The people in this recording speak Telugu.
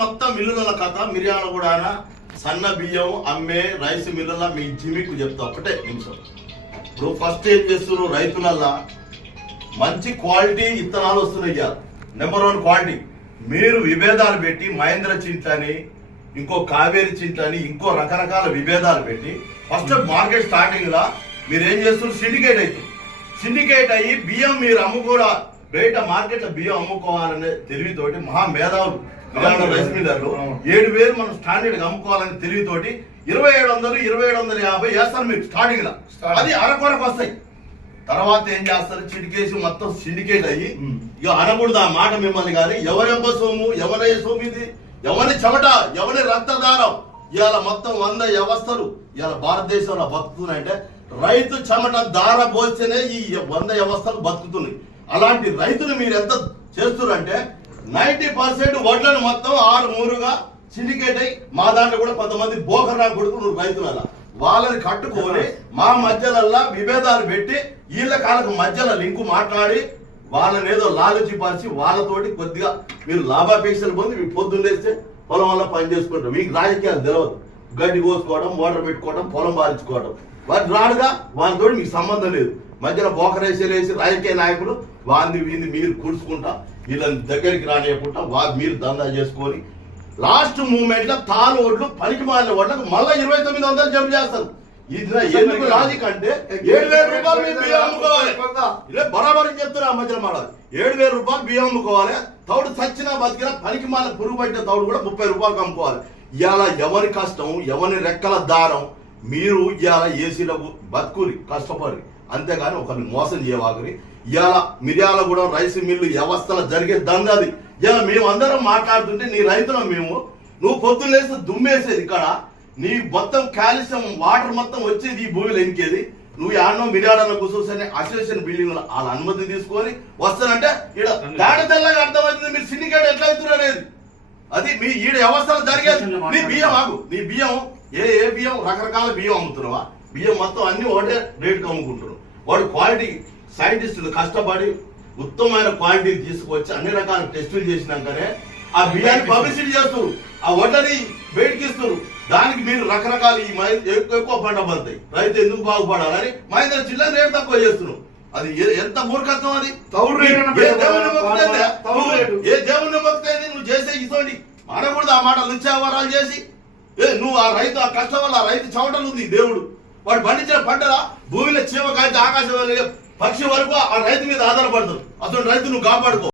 మొత్తం మిల్లుల కథ మిర్యాలగూడ సన్న బియ్యం అమ్మే రైస్ మిల్లుల మీ జిమిక్ చెప్తా ఒకటే నిమిషం. ఇప్పుడు ఫస్ట్ ఏం చేస్తున్నారు రైతులల్లా మంచి క్వాలిటీ విత్తనాలు వస్తున్నాయి. Number 1 quality. మీరు విభేదాలు పెట్టి మహేంద్ర చింట్లని ఇంకో కావేరి చింట్లని ఇంకో రకరకాల విభేదాలు పెట్టి ఫస్ట్ మార్కెట్ స్టార్టింగ్ లా మీరు ఏం చేస్తున్నారు సిండికేట్ అవుతుంది. సిండికేట్ అయ్యి బియ్యం మీరు అమ్ముకోవడం బయట మార్కెట్ లో బియ్యం అమ్ముకోవాలనే తెలివితోటి మహా మేధావులు రైస్ మిల్లర్లు 7,000 మనం స్టాండర్డ్ అమ్ముకోవాలని తెలివితోటి 2700 2750 వేస్తారు మీరు స్టార్టింగ్ లా. అది అరకొరకు వస్తాయి. తర్వాత ఏం చేస్తారు చిటికేసి మొత్తం సిండికేట్ అయ్యి ఇక అనకూడదు ఆ మాట మిమ్మల్ని. కానీ ఎవరెంబ సొమ్ము ఎవరి సొమ్ము ఇది ఎవరి చెమట ఎవరి రక్తదారం ఇవాళ మొత్తం 100 వ్యవస్థలు ఇవాళ భారతదేశంలో బతుకుతున్నాయంటే రైతు చెమట దార పోస్తేనే ఈ 100 వ్యవస్థలు బతుకుతున్నాయి. అలాంటి రైతులు మీరు ఎంత చేస్తున్నారంటే 90% వడ్లను మొత్తం 6 సిండికేట్ అయ్యి మా దాంట్లో కూడా కొంతమంది బోకరా కొడుకులు రైతుల వాళ్ళని కట్టుకొని మా మధ్యలల్లా విభేదాలు పెట్టి వీళ్ళ కాలకు మధ్యలో లింకు మాట్లాడి వాళ్ళని ఏదో లాలచి పరిచి వాళ్ళతోటి కొద్దిగా మీరు లాభాపేక్షలు పొంది మీ పొద్దున్నేస్తే పొలం వల్ల పని చేసుకుంటారు. మీకు రాజకీయాలు తెలియదు. గడ్డి కోసుకోవడం మోటార్ పెట్టుకోవడం పొలం బారించుకోవడం వాటి రాడుగా వాళ్ళతో మీకు సంబంధం లేదు. మధ్యలో బోకరేసేసి రాజకీయ నాయకులు వాంది వీంది మీరు కూర్చుకుంటా వీళ్ళని దగ్గరికి రానియకుండా మీరు దందా చేసుకొని లాస్ట్ మూమెంట్ లో తాను ఓట్లు పనికి మారిన ఓట్లకు మళ్ళీ 2900 జమ చేస్తారు. ఇది ఎందుకు లాజిక్ అంటే 7,000 రూపాయలు మీరు బియ్యం అమ్ముకోవాలి. ఇదే బరాబర్ చెప్తున్నా ఆ మధ్యలో మాట 7,000 రూపాయలు బియ్యం అమ్ముకోవాలి. తౌడు చచ్చినా బతికినా పనికి మాల పురుగు పట్టిన తౌడు కూడా 30 రూపాయలకు అమ్ముకోవాలి. ఇవాళ ఎవరి కష్టం ఎవరి రెక్కల దారం మీరు ఇవాళ ఏసీలకు బతుకురి కష్టపడి అంతేగాని ఒకరిని మోసం చేయవాకరి. ఇవాళ మిర్యాలగూడ రైస్ మిల్లు వ్యవస్థలో జరిగే దందాది. ఇలా మేము అందరం మాట్లాడుతుంటే నీ రైతులు మేము నువ్వు పొద్దున్న లేస్తే దుమ్మేసేది ఇక్కడ నీ మొత్తం కాల్షియం వాటర్ మొత్తం వచ్చేది ఈ భూమిలో ఇంకేది నువ్వు ఆడనో మిర్యాలలో కూర్చొని అసోసియేషన్ బిల్డింగ్ వాళ్ళ అనుమతి తీసుకొని వస్తానంటే ఇక్కడ తేడా తెల్లగా అర్థమవుతుంది మీరు సిండికేట్ ఎట్లా అవుతున్నారు అనేది. అది మీ ఈడ వ్యవస్థలు జరిగేది. నీ బియ్యం ఆగు నీ బియ్యం ఏ బియ్యం రకరకాల బియ్యం అమ్ముతున్నావా బియ్యం మొత్తం అన్ని ఒకటే రేటుకి అమ్ముకుంటున్నావు. వాడు క్వాలిటీ సైంటిస్టులు కష్టపడి ఉత్తమమైన క్వాలిటీ తీసుకొచ్చి అన్ని రకాల టెస్టులు చేసినాకనే ఆ బియ్యాన్ని పబ్లిసిటీ చేస్తారు. ఆ వడ్లని బయటికి ఇస్తారు. దానికి మీరు రకరకాల ఎక్కువ పంట పడతాయి. రైతు ఎందుకు బాగుపడాలని మహేంద్ర జిల్లా రేటు తక్కువ చేస్తున్నావు. అది ఎంత మూర్ఖత్వం అది. ఏ దేవుని మొక్కితే నువ్వు చేసే ఇటువంటి మానకూడదు. ఆ మాట లుచ్చావరాలు చేసి నువ్వు ఆ రైతు ఆ కష్టం వల్ల ఆ రైతు చవటలు ఉంది దేవుడు వాడు పండించిన పంటలా భూమిలో చీమ కాల్చి ఆకాశం పక్షి వరకు ఆ రైతు మీద ఆధారపడతారు. అసలు రైతు నువ్వు కాపాడుకో.